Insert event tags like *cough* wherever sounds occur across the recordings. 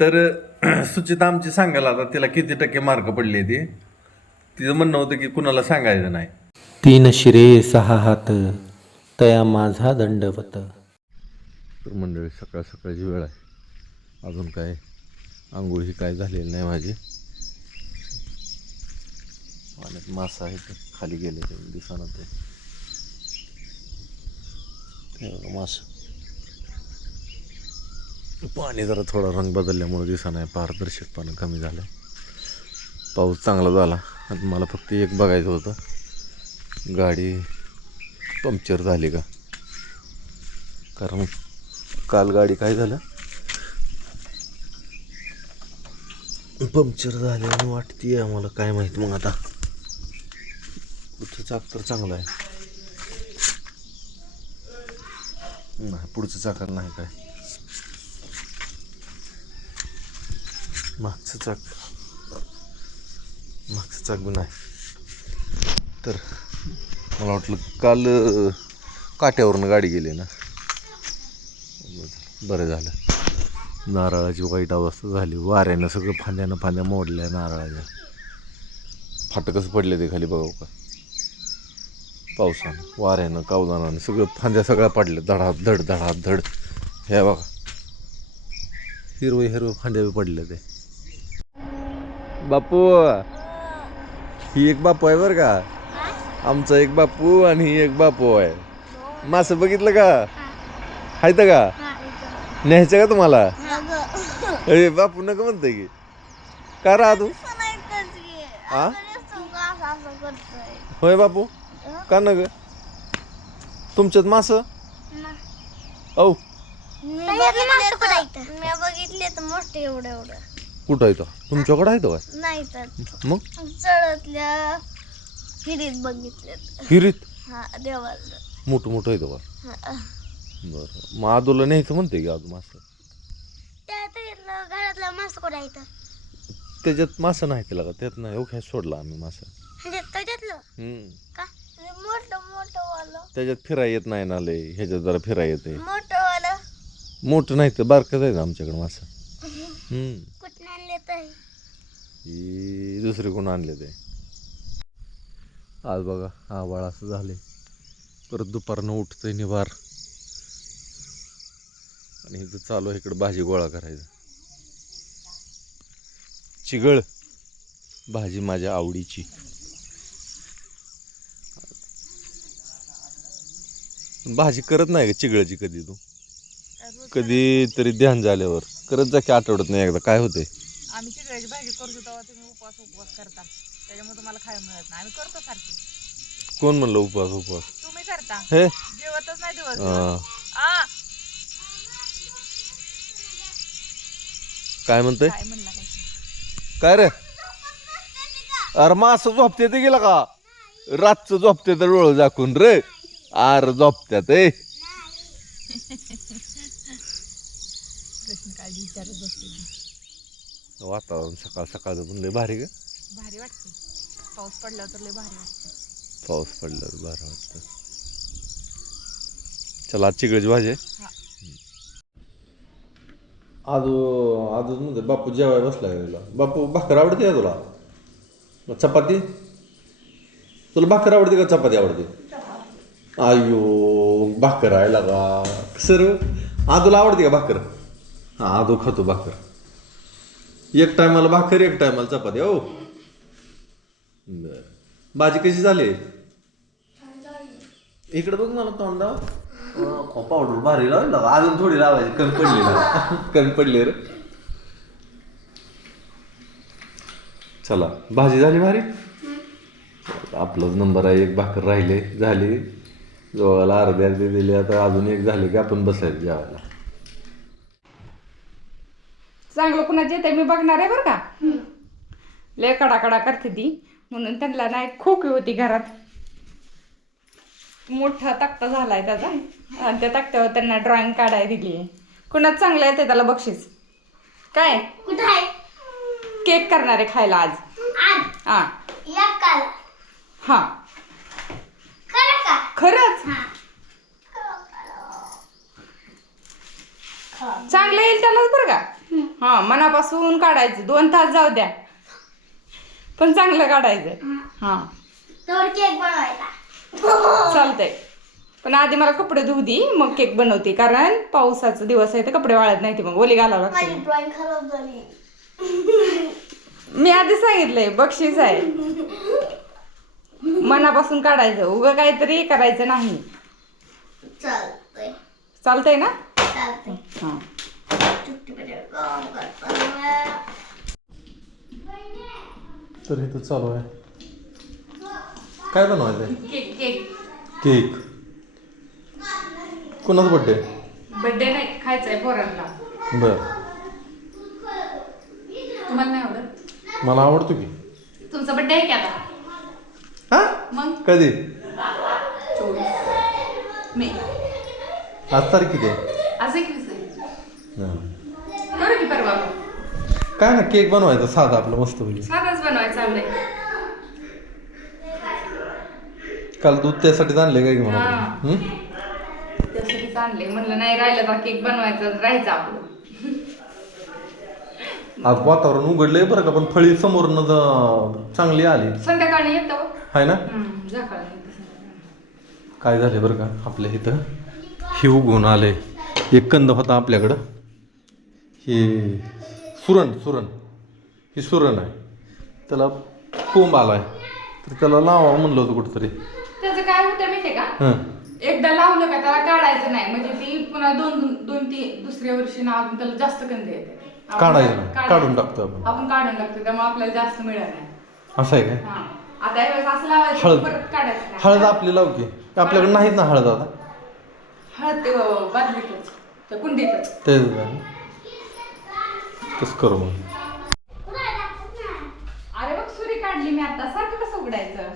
तर सुचिता आमची सांगायला आता तिला किती टक्के मार्क पडले ते? तिचं म्हणणं होतं की कुणाला सांगायचं नाही. तीन शिरे सहा हात तया माझा दंडवत. तर मंडळी सकाळ सकाळची वेळ आहे. अजून काय? आंघोळ ही काय झालेली नाही माझी. पाण्यात मासा आहे ते खाली गेले ते दिसाना ते. मासा पाणी जरा थोडा रंग बदलल्यामुळे दिसा नाही पारदर्शकपणा कमी झालं पाऊस चांगला झाला. आणि मला फक्त एक बघायचं होतं. गाडी पंक्चर झाली का? कारण काल गाडी काय झालं? पंक्चर झाल्याने वाटते आम्हाला. काय माहीत मग आता. पुढचं चाक तर चांगलं आहे. नाही पुढचं चाकर नाही काय. मागचं चाक. मागचं चाक बी नाही तर मला वाटलं काल काट्यावरनं गाडी गेली ना. बरं झालं. नारळाची वाईट अवस्था झाली. वाऱ्यानं सगळं फांद्यानं फांद्या मोडल्या नारळाच्या. फाटकच पडले ते खाली बघाव का? पावसानं वाऱ्यानं कावदानानं सगळं फांद्या सगळ्या पडल्या. धडा धड धडा धड हे बघा. हिरवं हिरवं फांद्या बी पडल्या ते बापू. ही एक बापू आहे बरं का? आमचा एक बापू आणि ही एक बापू आहे. मासं बघितलं का? हायत का? न्यायचं का तुम्हाला? अरे बापू नका म्हणतोय की. का राहा तू हा होय बापू? का न ग तुमच्यात मास? औ. मी बघितले तर मोठे एवढं एवढं. कुठं आहे तो? तुमच्याकडं आहे तो काय? नाही तर. मग? चढतल्या फिरीत बघितले हिरीत हा देवाला मोठं मोठं आहे तो का हा. बरं. मग आदूला न्यायचं म्हणते की आदू मास? त्यात इथलं घरातला मास्क कोणायचं त्याच्यात मासं नाही तिला का? त्यात नाही ओख्या सोडला आम्ही मासं. म्हणजे त्याच्यातलं हम्म. का? म्हणजे मोठं मोठं वालं. त्याच्यात फिराय येत नाही ना लय. ह्याच्यात जरा फिराय येते मोठं वालं. मोठं नाही तर बारकं आहे आमच्याकडे मासं. *laughs* हम्म. ही दुसरे कोण आणले ते आज बघा आवाळ असं झाले परत दुपारनं उठतंय निभार आणि इथं चालू आहे इकडं भाजी गोळा करायचा. चिगळ भाजी माझ्या आवडीची. भाजी करत नाही का चिगळाची कधी तू? कधी तरी ध्यान झाल्यावर. करत जा की आठवड्यात नाही एकदा. काय होते आम्ही चिकळाची भाजी करतो तेव्हा तुम्ही उपवास उपवास करता. त्याच्यामुळे तुम्हाला खायला मिळत नाही. आम्ही करतो सारखी. कोण म्हणलं उपवास उपवास? तुम्ही करता. हे? जेवतच नाही दिवस आ. काय म्हणतंय? काय म्हणला काय? काय रे? अरे मग असं झोपते ते गेला का? रातचं झोपते तर डोळं झाकून रे. आर झोपत्यात ए. *laughs* प्रश्न काय विचारत बसते वातावरण सकाळ सकाळचं पण लय भारी ग भारी वाटते. पाऊस पडल्यावर तर लय भारी वाटते. पाऊस पडल्यावर भारी वाटतं. चला आज चिकळची भाजी आहे. आजू आजूच म्हणते बापू जेवाय बसलाय तुला बापू भाकर आवडते का तुला? मग चपाती? तुला भाकर आवडते का चपाती आवडते? आयो भाकर आहे लागा. सर आदूला आवडते का भाकर? हा आदू खातो भाकर. एक टायमाला भाकर एक टायमाला चपाती हो. बर. भाजी कशी झाली? इकडे बघ मला तोंडा पावडर भारी लावली अजून थोडी लावायची. कमी पडली *laughs* कमी पडली रे. चला भाजी झाली भारी? आपलाच नंबर आहे एक भाकर राहिले झाली. जवळला अर्धे अर्धे दिले आता अजून एक झाली की आपण बसायचं जेवायला. चांगलं कुणाचे ते मी बघणार आहे बरं का. लय कडाकडा करते ती. म्हणून त्यांना नाही खोकी होती घरात. मोठा तक्ता झालाय त्याचा. आणि त्या तक्त्यावर त्यांना ड्रॉइंग काढायला दिली आहे कुणाच चांगलं आहे ते त्याला बक्षीस. काय? केक करणार आहे खायला आज. आज? हा. हा. खरंच? चांगलं येईल त्यालाच बरं का? हा मनापासून काढायचं. दोन तास जाऊ द्या. पण चांगलं काढायचं हा. तर केक बनवायचा. चालतंय. पण आधी मला कपडे धुऊ दे. मग केक बनवते. कारण पावसाचा दिवस आहे तर कपडे वाळत नाही ते मग. ओली घालावं लागते. मी आधी सांगितलंय बक्षीस आहे. मनापासून काढायचं. उगं काहीतरी करायचं नाही. चालतंय. ना? हा. तर इथं चालू आहे. काय बनवायचं केक केक. केक कोणाचा बड्डे बड्डे नाही खायचंय पोरांना. बर. तुम्हाला नाही आवडत? मला आवडतो की. तुमचा बड्डे आहे की आता? हा? मग? कधी? चोवीस मे. आज तारीख किती आहे आज एकवीस आहे हा. करू की परवा काय ना केक बनवायचा साधा आपलं मस्त साधाच बनवायचं काल दूध त्यासाठीच आणले काय की हा. हं? त्यासाठी आणले म्हणलं नाही राहिलं तर केक बनवायचा राहायचं आपलं. आज वातावरण उघडलंय बरं का पण फळी समोरनं ज- चांगली आली. संध्याकाळी येतं. आहे ना? काय झाले बरं का आपल्या इथं? हे उगवून आले एक कंद होता आपल्याकडं. हे सुरण सुरण हे सुरण आहे. त्याला कोंब आलाय. तर त्याला लावा म्हणलं होतं कुठंतरी. त्याचं काय होतं माहितीये का? हं. एकदा लावलं का त्याला काढायचं नाही. म्हणजे ती पुन्हा दोन दोन तीन दुसऱ्या वर्षी ना अजून त्याला जास्त कंद येते. आपण काढायचं नाही. काढून टाकतो आपण. आपण काढून टाकतो. त्यामुळे आपल्याला जास्त मिळत नाही. असं आहे काय? हा. आता यावेळेस असं लावायचं हळद. परत काढायचं नाही. हळद आपली लाव की. आपल्याकडे नाहीत ना हळद आता. हळद ते बादलीतच त्या कुंडीतच. ते तसं करू मग. अरे बघ सुरी काढली मी आता. सारखं कसं उघडायचं?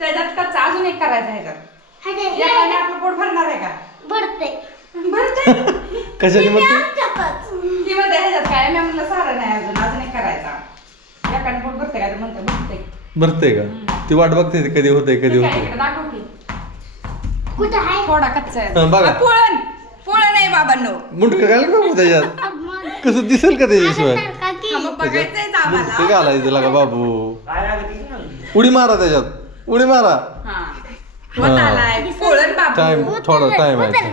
त्याच्यात कच्चा अजून एक करायचं ह्याच्यात याने आपलं पोट भरणार आहे का? भरते. भरते? कशाने म्हणते. ती म्हणते ह्याच्यात काय? मी म्हणलं सारं नाही अजून. अजून एक करायचा. एकाने पोट भरते का? तर म्हणते भरते. भरते का? ती वाट बघते ते कधी होते कधी होते. इकडे दाखव की. कुठं आहे? थोडा कच्चा आहे. हं, बघा. आ, पोळण. पोळण आहे बाबांनो. मुंडक घाल का त्याच्यात. *laughs* कसं दिसेल का त्याच्याशिवाय? सारखा की. हा, मग बघायचंय मुंडक आम्हाला. घालायचं लागा बाबू? उडी मारा त्याच्यात. उडी मारा. हा. होत आलाय. पोळण बाबू. टाइम थोडा टाइम आहे.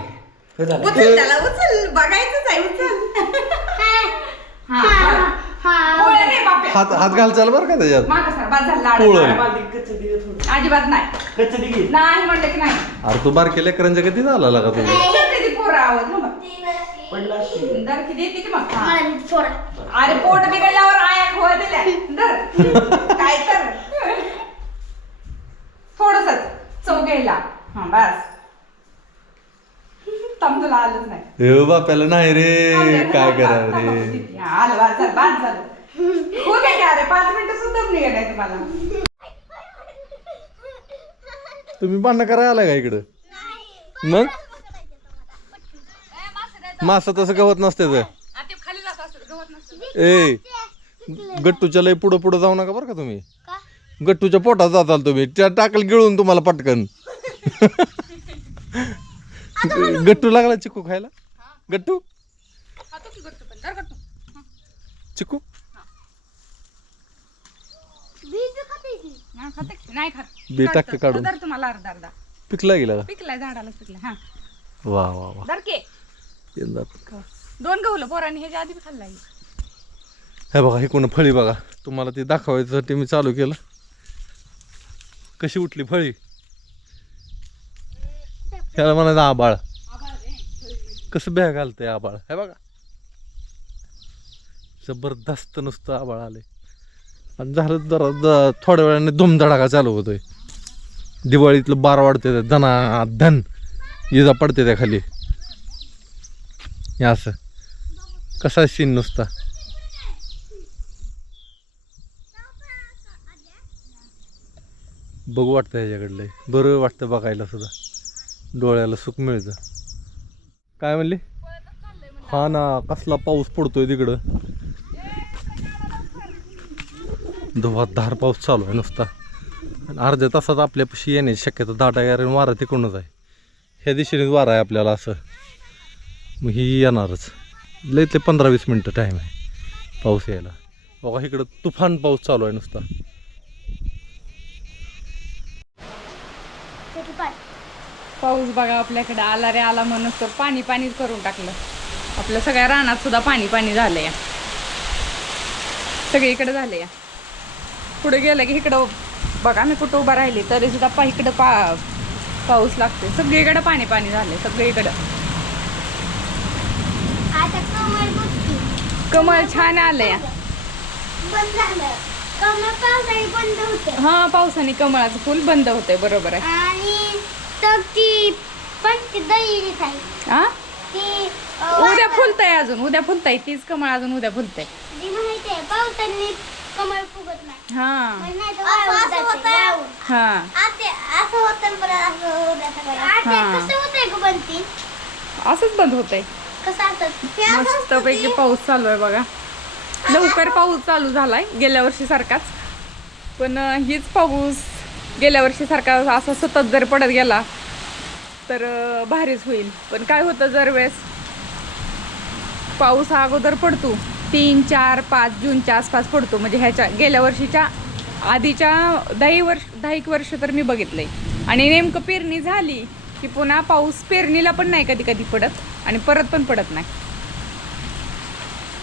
उचल त्याला उचल. बघायचंच आहे उचल. हा. हा. हा. बाप्या हात हात घाल चाल बरं का त्याच्यात? मागं सर बाद झाला पोळण अजिबात नाही. नाही म्हणलं की नाही. अरे तू बारके लेकरांच्या कधी झाला लागा तुझं किती पोरं आहोत ना मग दर किती येते की मग? हा. मला मी थोडा अरे पोट बिघडल्यावर आया खोवा दिल्या. दर *laughs* काय तर थोडस चव घ्यायला हा बस तम तुला आलंच नाही हे बाप्याला नाही रे. काय करा रे? हा, आलं बाद झालं बाद झालं हो काय अरे पाच मिनिटं सुद्धा निघत आहे तुम्हाला. तुम्ही भांडणं करायला आलाय का इकडं? मग? मासा तसं गवत नसते तर खाली जात असतं गवत नसतं ए गट्टूच्या लय पुढं पुढं जाऊ नका बरं का तुम्ही. का गट्टूच्या पोटात जाताल तुम्ही. त्या टाकल गिळून तुम्हाला पटकन. गट्टू लागला चिकू खायला? गट्टू? खातो की पण? चिकू? बीज खाते की? हा, खाते की? नाही खात. बी काढून. दर तुम्हाला अर्धा अर्धा. पिकला गेला का? पिकलाय झाडाला पिकलाय. हा. वा वा वा. के. यंदा दोन गहूलं पोरांनी ह्याच्या आधी बी खाल्लाय हे बघा हे कोण फळी बघा. तुम्हाला ते दाखवायसाठी मी चालू केलं. कशी उठली फळी? ह्याला म्हणायचं आबाळ. कसं बॅग घालतंय आबाळ? हे बघा. जबरदस्त नुसतं आबाळ आले आणि झालं जरा थोड्या वेळाने धुमधडाका चालू होतोय. दिवाळीतलं बार वाढते धना धन इजा पडते त्या खाली. हे असं. कसा सीन नुसता? बघू वाटतं ह्याच्याकडलं. बरं वाटतं बघायला सुद्धा. डोळ्याला सुख मिळतं. काय म्हणली? हा ना कसला पाऊस पडतोय तिकडं. धार पाऊस चालू आहे नुसता. आणि अर्ध्या तासात आपल्यापाशी येण्याची शक्यता दाटा कारण वारा तिकडूनच आहे. ह्या दिशेनेच वारा आहे आपल्याला असं. मग ही येणारच. लय ते पंधरा वीस मिनटं टाईम आहे पाऊस यायला. बघा इकडं तुफान पाऊस चालू आहे नुसता किती पाय पाऊस बघा आपल्याकडे आला रे आला म्हणून तर पाणी पाणीच करून टाकलं. आपल्या सगळ्या रानात सुद्धा पाणी पाणी झालं या सगळीकडे झालं या पुढे गेलं की इकडं बघा मी कुठं उभा राहिली तरी सुद्धा पा इकडं पा पाऊस लागते सगळीकडे पाणी पाणी झालंय सगळीकडं आता कमळ छान आलंय. झालं. हा पावसाने कमळाचं फुल बंद होतंय बरोबर आहे. तर ती पण ती दही खाई हा ती अ, उद्या फुलतंय अजून उद्या फुलतंय तीच कमळ अजून उद्या फुलतंय. जी माहिती आहे पावसाने कमळ फुगत नाही. हा. पण नाही तर वाळून जाते, वाळून. हा. आते असं होतं परत असं होतं सगळं. आते हा. कसं होतंय ग बनती असंच बंद होतंय. कसं असं मस्त पैकी पाऊस चालू आहे बघा. लवकर पाऊस चालू झालाय गेल्या वर्षी सारखाच. पण अं, हीच पाऊस गेल्या वर्षीसारखा असा सतत जर पडत गेला तर भारीच होईल. पण काय होतं जर वेळेस पाऊस हा अगोदर पडतो तीन चार पाच जूनच्या आसपास पडतो. म्हणजे ह्याच्या गेल्या वर्षीच्या आधीच्या दही वर्ष दहा एक वर्ष तर मी बघितलं आहे आणि नेमकं पेरणी झाली की पुन्हा पाऊस पेरणीला पण नाही कधी कधी पडत आणि परत पण पडत नाही.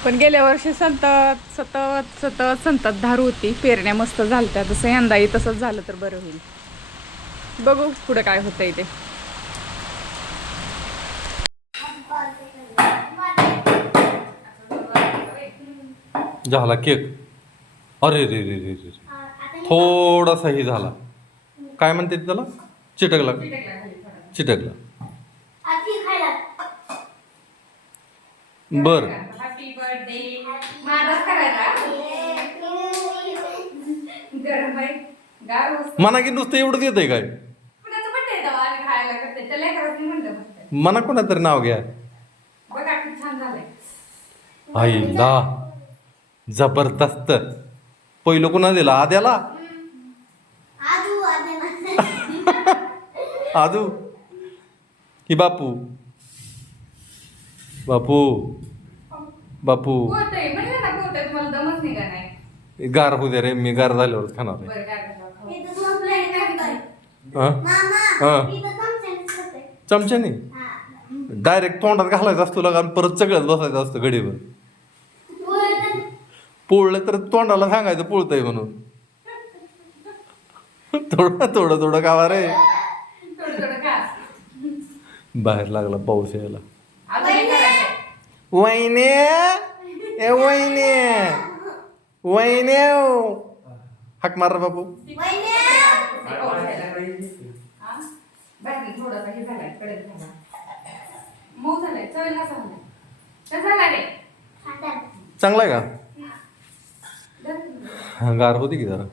पण गेल्या वर्षी संतत सतत सतत संतत धार होती. पेरण्या मस्त झालत्या. तसं यंदाही तसंच झालं तर बरं होईल. बघू पुढं काय होतंय ते. झाला केक. अरे रे रे रे रे. थोडासा ही झाला. काय म्हणते त्याला? चिटकला. चिटकला. बर. हॅपी बर्थडे माझाच करायचा गरम आहे गार मना की नुसतं काय? कुणाचं आम्ही खायला करते त्याला करायचं म्हणलं बसते मना कोणातरी नाव घ्या. बघा किती छान झालंय. आईला. जबरदस्त. पहिलं कुणा दिला? आद्याला? आदू ही बापू? बापू. बापू होतंय म्हणलं ना होतंय तुम्हाला दमच निघा नाही गार होऊ दे रे मी गार झाल्यावर खाणार आहे बरं काय खाऊ. हं? मामा हं. चमच्याने खातोय. चमच्याने हा. डायरेक्ट तोंडात घालायचा असतो लगा आणि परत सगळ्यात बसायचं असतं घडीवर वर पोळलं तर तोंडाला सांगायचं पोळतंय म्हणून थोडं थोडं थोडं खावा रे थोडं थोडं खा बाहेर लागला पाऊस यायला अजून एक करायचं. वहिने? ए वहिने. वहिने हाक मार बापू. चांगला आहे का? गार होती की जरा.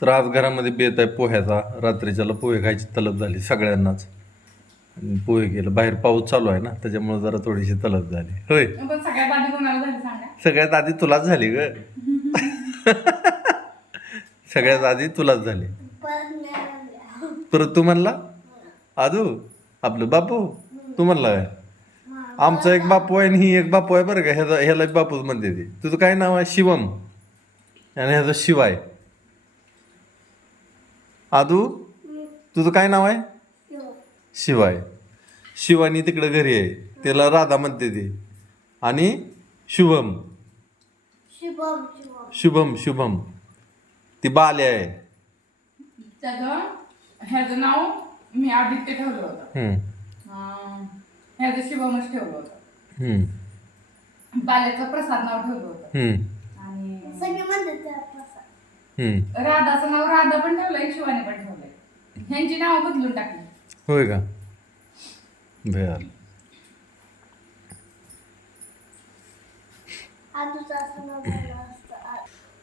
तर आज घरामध्ये बेत आहे पोह्याचा. रात्रीच्याला पोहे खायची तलब झाली सगळ्यांनाच. पोहे केलं. बाहेर पाऊस चालू आहे ना त्याच्यामुळे जरा थोडीशी तलब झाली. होय. पण सगळ्यात आधी कोणाला झालं सांगा? सगळ्यात आधी तुलाच झाली ग. *laughs* सगळ्यात आधी तुलाच झाली. परत तू म्हणला? आदू आपलं बापू तू म्हणला काय? आमचा एक बापू आहे आणि ही एक बापू आहे बरं का ह्याचा ह्याला एक बापूच म्हणते ती. तुझं काय नाव आहे? शिवम. आणि ह्याचं शिवाय आदू तुझं काय नाव आहे. शिवाय. शिवानी तिकडं घरी आहे. त्याला राधा म्हणते ती. आणि शुभम. शुभम शुभम. शुभम ती बाल्या आहे. त्याचं ह्याचं नाव मी आदित्य ठेवलं होतं. हम्म, अं, ह्याचं शिवमच ठेवलं होतं. हम्म, बाल्याचं प्रसाद नाव ठेवलं होतं. हम्म, सगळे आणि म्हणतात त्याला प्रसाद. हम्म. राधाचं नाव राधा पण ठेवलंय शिवानी पण ठेवलंय. ह्यांची नाव बदलून टाकली. होय का? बर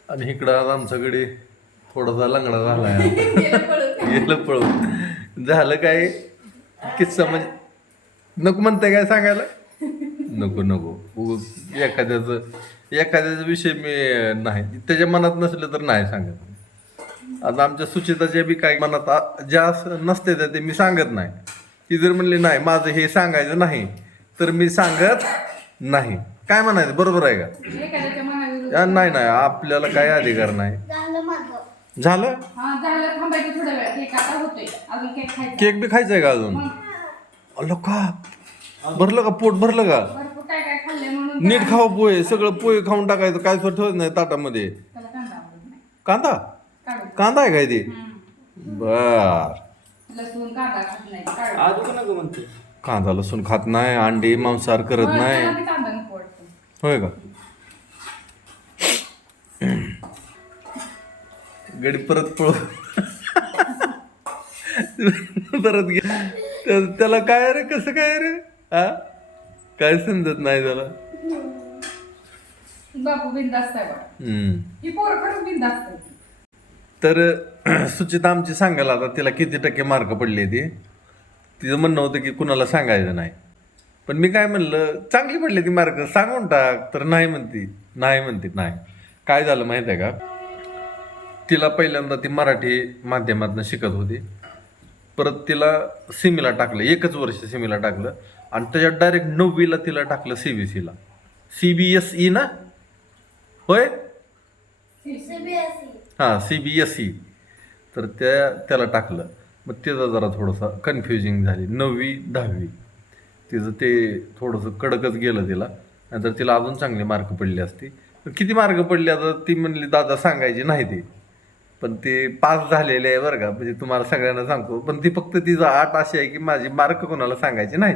आणि इकडं आज आमच्याकडे थोडासा लंगडा झालाय. गेलं पळून. झालं काय? किस्सा म्हणजे नको म्हणताय काय सांगायला? नको नको. एखाद्याचं एखाद्याचा विषय मी नाही. त्याच्या मनात नसलं तर नाही सांगत. आता आमच्या सुचिताच्या बी काही मनात ज्या असं नसते त्या ते मी सांगत नाही. ती जर म्हणली नाही माझं हे सांगायचं नाही तर मी सांगत नाही. काय म्हणायचं? बरोबर आहे का? नाही नाही आपल्याला काय अधिकार नाही. झालं माझं. झालं? हा झालं. थांबायचं थोड्या वेळ केक आता होतोय? अजून केक खायचा. केक बी खायचंय का अजून? अलो का? भरलं का? पोट भरलं का? भरपूर काय काय खाल्लंय म्हणून नीट खावा पोहे. सगळं पोहे खाऊन टाकायचं. काय ठेवत नाही ताटामध्ये. त्याला कांदा आवडत नाही. कांदा? काढू कांदा आहे काय ते. बर. लसूण कांदा खात नाही काढू आज का नको म्हणते. कांदा लसूण खात नाही अंडी मांसाहार करत होय, नाही. त्याला बी कांदा नको वाटतो. होय का? गडी परत पळू परत त्या- त्याला काय रे कसं काय रे? हा काय समजत नाही त्याला. बापू बिंदास्त आहे बघा. हम्म. ही पोरं खरंच बिंदास्त आहे तर *clears throat* सुचिता आमची सांगायला आता तिला किती टक्के मार्क पडले ती. तिचं म्हणणं होतं की कुणाला सांगायचं नाही. पण मी काय म्हणलं चांगली पडली ती मार्क सांगून टाक. तर नाही म्हणती नाही म्हणते नाही. काय झालं माहिती आहे का? तिला पहिल्यांदा ती मराठी माध्यमातून शिकत होती. परत तिला सिमीला टाकलं एकच वर्ष सिमीला टाकलं. आणि त्याच्यात डायरेक्ट नववीला तिला टाकलं सी बी सीला सी बी एस ई ना? होय? हां सी बी एस ई तर त्या त्याला टाकलं. मग त्याचं जरा थोडंसं कन्फ्युजिंग झाली. नववी दहावी. तिचं ते थोडंसं कडकच गेलं तिला. नंतर तिला अजून चांगले मार्क पडले असते. किती मार्क पडले आता? ती म्हणली दादा सांगायची नाही ती. पण ते पास झालेले आहे बरं का. म्हणजे तुम्हाला सगळ्यांना सांगतो. पण ती फक्त तिचं आठ अशी आहे की माझी मार्क कोणाला सांगायची नाही.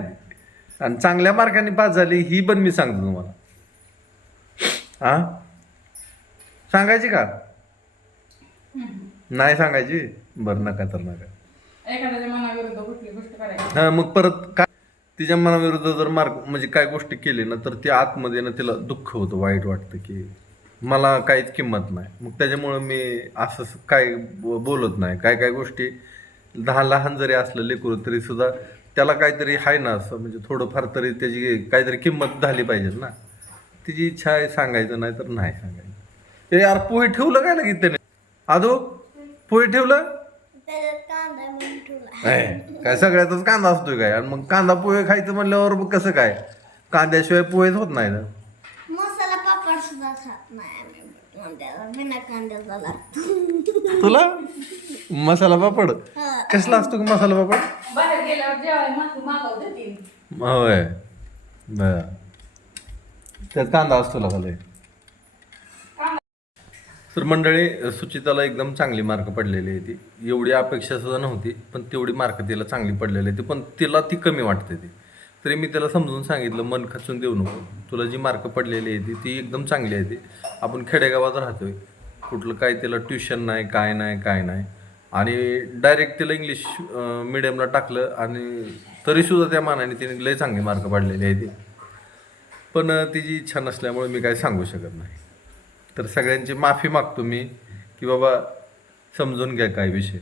आणि चांगल्या मार्काने पास झाली ही पण मी सांगतो तुम्हाला. हां? सांगायची का? नाही सांगायची? बरं नका तर नका. एखाद्याच्या मनाविरुद्ध कुठली गोष्ट करायची? हा मग परत काय तिच्या मनाविरुद्ध जर मार्क म्हणजे काय गोष्टी केली ना तर ती आतमध्ये ना तिला दुःख होतं वाईट वाटतं की मला काहीच किंमत नाही. मग त्याच्यामुळं मी असं काय बोलत नाही. काय काय गोष्टी लहान लहान जरी असलं लेकरू तरी सुद्धा त्याला काहीतरी आहे ना असं म्हणजे थोडंफार तरी त्याची काहीतरी किंमत झाली पाहिजे ना. तिची इच्छा आहे सांगायचं नाही तर नाही सांगायचं. ए यार पोहे ठेवलं काय लगेच त्याने? आदो पोहे ठेवलं? नाही काय सगळ्यातच कांदा असतोय काय? आणि मग कांदा पोहे खायचं म्हणल्यावर मग कसं काय? कांद्याशिवाय पोहेच होत नाही ना. मसाला पापड सुद्धा खात नाही तुला? मसाला पापड? हा. कसला असतो का मसाला पापड? होय. बर. त्यात कांदा असतो लागले सर मंडळी सुचिताला एकदम चांगली मार्क पडलेली आहे ती. एवढी अपेक्षा सुद्धा नव्हती पण तेवढी मार्क तिला चांगली पडलेली आहे ती. पण तिला ती कमी वाटते ती. तरी मी त्याला समजून सांगितलं मन खचून देऊ नको. तुला जी मार्क पडलेली आहे ती ती एकदम चांगली आहे ती. आपण खेडेगावात राहतोय. कुठलं काय तिला ट्युशन नाही काय नाही काय नाही. आणि डायरेक्ट तिला इंग्लिश मिडियमला टाकलं आणि तरीसुद्धा त्या मानाने तिने लय चांगली मार्क पडलेले आहे पण तिची इच्छा नसल्यामुळे मी काय सांगू शकत नाही. तर सगळ्यांची माफी मागतो मी की बाबा समजून घ्या काय विषय.